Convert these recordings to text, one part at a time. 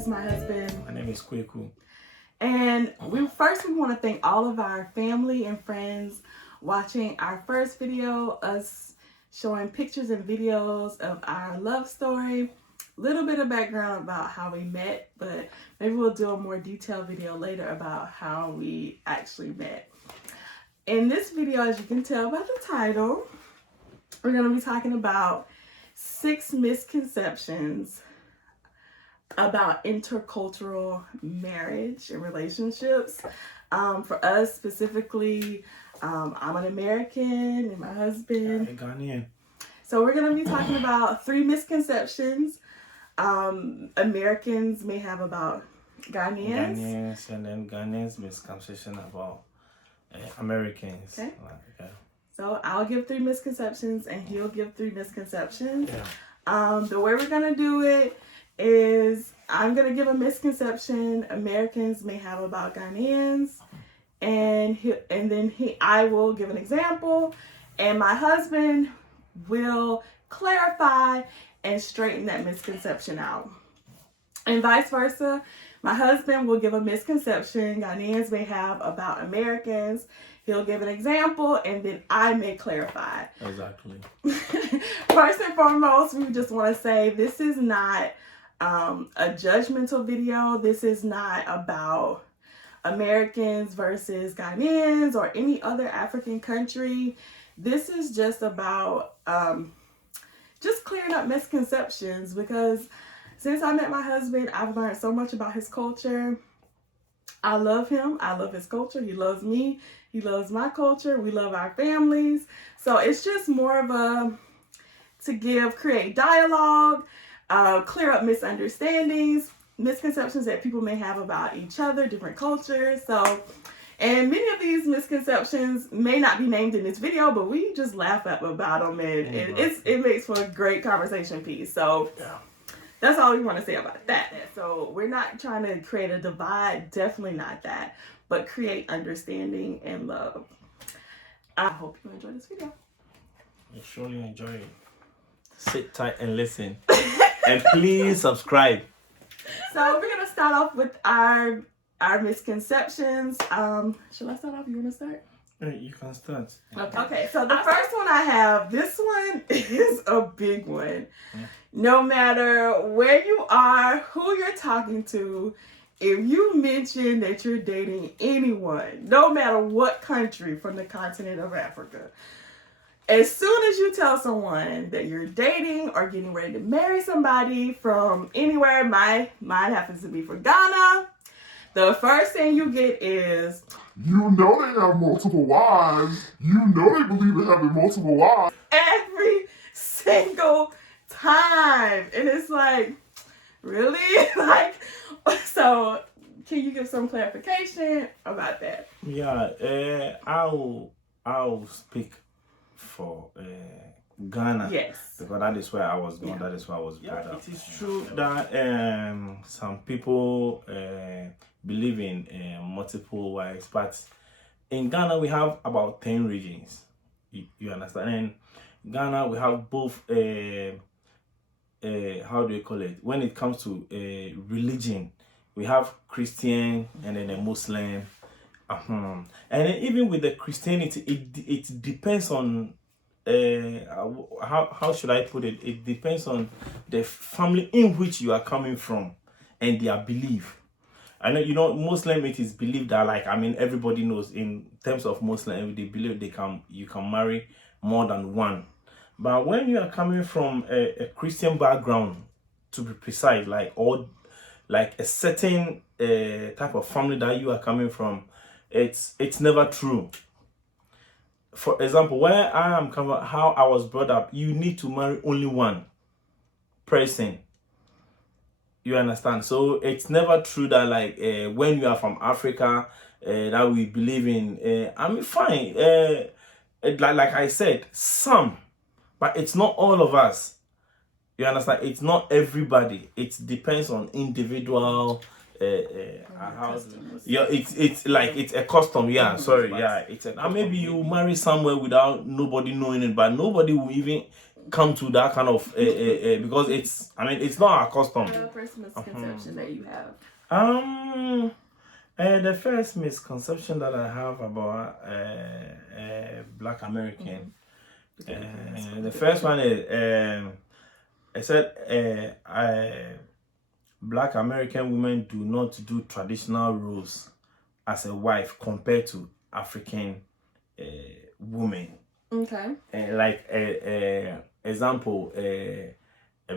is my husband. My name is Kweku. And we want to thank all of our family and friends watching our first video, us showing pictures and videos of our love story. A little bit of background about how we met, but maybe we'll do a more detailed video later about how we actually met. In this video, as you can tell by the title, we're going to be talking about 6 misconceptions about intercultural marriage and relationships. For us specifically, I'm an American and my husband A Ghanaian. So we're going to be talking about 3 misconceptions Americans may have about Ghanaians. And then Ghanaians misconception about Americans. Okay. Okay. So I'll give 3 misconceptions and he'll give 3 misconceptions. Yeah. The way we're going to do it is I'm going to give a misconception Americans may have about Ghanaians, and I will give an example, and my husband will clarify and straighten that misconception out. And vice versa, my husband will give a misconception Ghanaians may have about Americans. He'll give an example, and then I may clarify. Exactly. First and foremost, we just want to say this is not a judgmental video. This is not about Americans versus Ghanaians or any other African country. This is just about just clearing up misconceptions, because since I met my husband, I've learned so much about his culture. I love him. I love his culture. He loves me. He loves my culture. We love our families. So it's just more of create dialogue, clear up misunderstandings, misconceptions that people may have about each other, different cultures. And many of these misconceptions may not be named in this video, but we just laugh about them, and it makes for a great conversation piece. So yeah. That's all we want to say about that. So we're not trying to create a divide, definitely not that, but create understanding and love. I hope you enjoy this video. I surely enjoy it. Sit tight and listen. And please subscribe. So we're going to start off with our misconceptions. Should I start off? You want to start? You can start. Okay, so the first one I have, this one is a big one. Yeah. No matter where you are, who you're talking to, if you mention that you're dating anyone, no matter what country from the continent of Africa, as soon as you tell someone that you're dating or getting ready to marry somebody from anywhere, mine happens to be from Ghana, the first thing you get is, you know they have multiple wives. You know they believe in having multiple wives. Every single time. And it's like, really? So can you give some clarification about that? Yeah, I'll speak for Ghana. Yes. Because that is where I was born. Yeah. That is where I was brought up. It is true that some people believe in multiple wives, but in Ghana we have about 10 regions. You understand? And in Ghana we have both how do you call it? When it comes to religion, we have Christian and then a Muslim. And then even with the Christianity, it depends on how should I put it? It depends on the family in which you are coming from and their belief. I know, Muslim, it is believed that, everybody knows in terms of Muslim, they believe you can marry more than one. But when you are coming from a Christian background, to be precise, or a certain type of family that you are coming from, it's never true. For example, where I am coming, how I was brought up, you need to marry only one person. You understand? So it's never true that when you are from Africa, that we believe in. Fine. Like I said, some, but it's not all of us. You understand? It's not everybody. It depends on individual. It's a custom. Yeah, sorry. Yeah, maybe you marry somewhere without nobody knowing it, but nobody will even come to that kind of because it's it's not our custom. The first misconception that you have. The first misconception that I have about Black American, the first one is I said Black American women do not do traditional roles as a wife compared to African women. Okay. Like example, a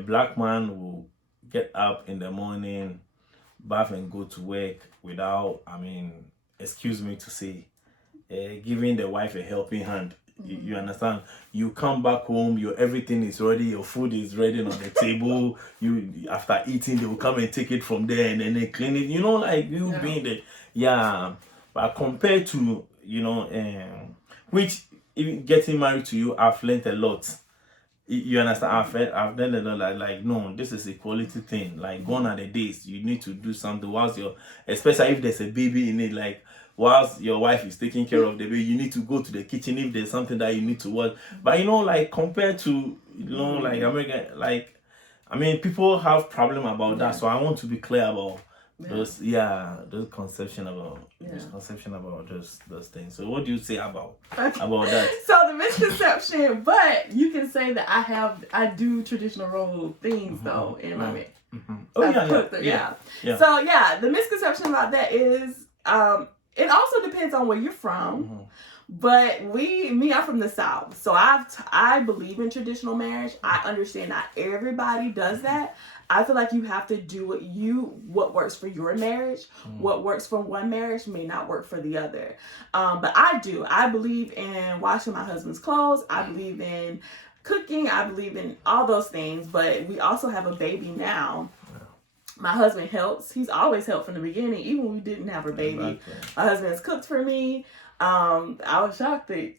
black man will get up in the morning, bath and go to work without, excuse me to say, giving the wife a helping hand. You understand? You come back home, your everything is ready, your food is ready on the table. You after eating, they will come and take it from there and then they clean it. Like you being the But compared to which even getting married to you, I've learned a lot. You understand? I've done a lot. Like no, this is a quality thing. Like gone are the days you need to do something whilst especially if there's a baby in it. Like whilst your wife is taking care of the baby, you need to go to the kitchen if there's something that you need to watch. But like compared to like American, people have problem about that. So I want to be clear about those misconception about those things. So what do you say about that? So the misconception, but you can say that I do traditional role things though in my marriage. So the misconception about that is it also depends on where you're from. But I'm from the South, so I believe in traditional marriage. I understand not everybody does that. I feel like you have to do what works for your marriage. What works for one marriage may not work for the other. But I do. I believe in washing my husband's clothes. I believe in cooking. I believe in all those things. But we also have a baby now. My husband helps. He's always helped from the beginning, even when we didn't have a baby. Exactly. My husband has cooked for me. I was shocked that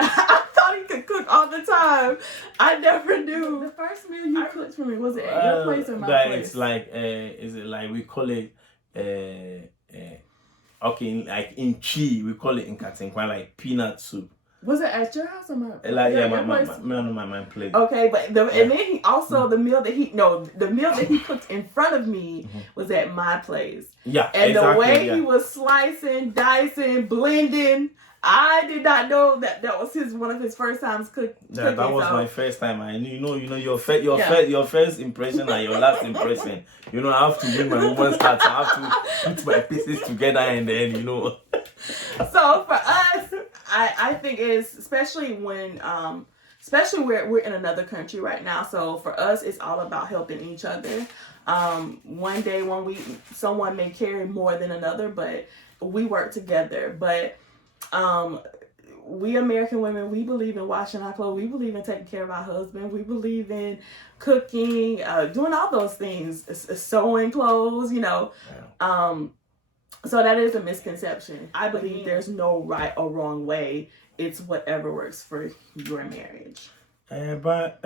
I thought he could cook all the time. I never knew. The first meal you cooked for me, was it at your place or my place? It's like, is it like we call it, like in Chi, we call it in Katinkwa, like peanut soup. Was it at your house or my place? My place. Okay, but and then he also the meal that he cooked in front of me was at my place. Yeah, and exactly, the way he was slicing, dicing, blending, I did not know that was one of his first times cooking. That was my first time. I knew, your first impression and your last impression. I have to win my woman's heart. I have to put my pieces together and then So for us, I think it's especially when we're in another country right now. So for us, it's all about helping each other. One day, 1 week, someone may carry more than another, but we work together. But we American women, we believe in washing our clothes. We believe in taking care of our husband. We believe in cooking, doing all those things, sewing clothes, So that is a misconception. I believe there's no right or wrong way. It's whatever works for your marriage. But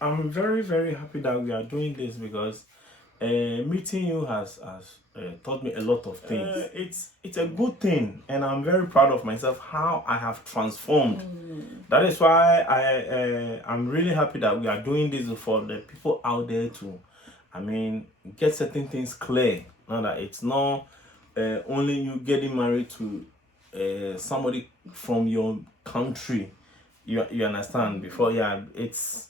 I'm very, very happy that we are doing this because meeting you has taught me a lot of things. It's a good thing, and I'm very proud of myself how I have transformed. That is why I'm really happy that we are doing this for the people out there to, get certain things clear. Now that it's not only you getting married to somebody from your country. You understand? Before it's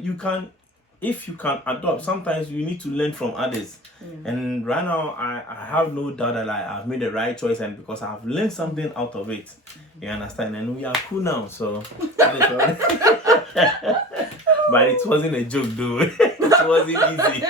you can. If you can adopt, sometimes you need to learn from others. And right now, I have no doubt that I've made the right choice, and because I've learned something out of it. You understand? And we are cool now, so. But it wasn't a joke, though. It wasn't easy.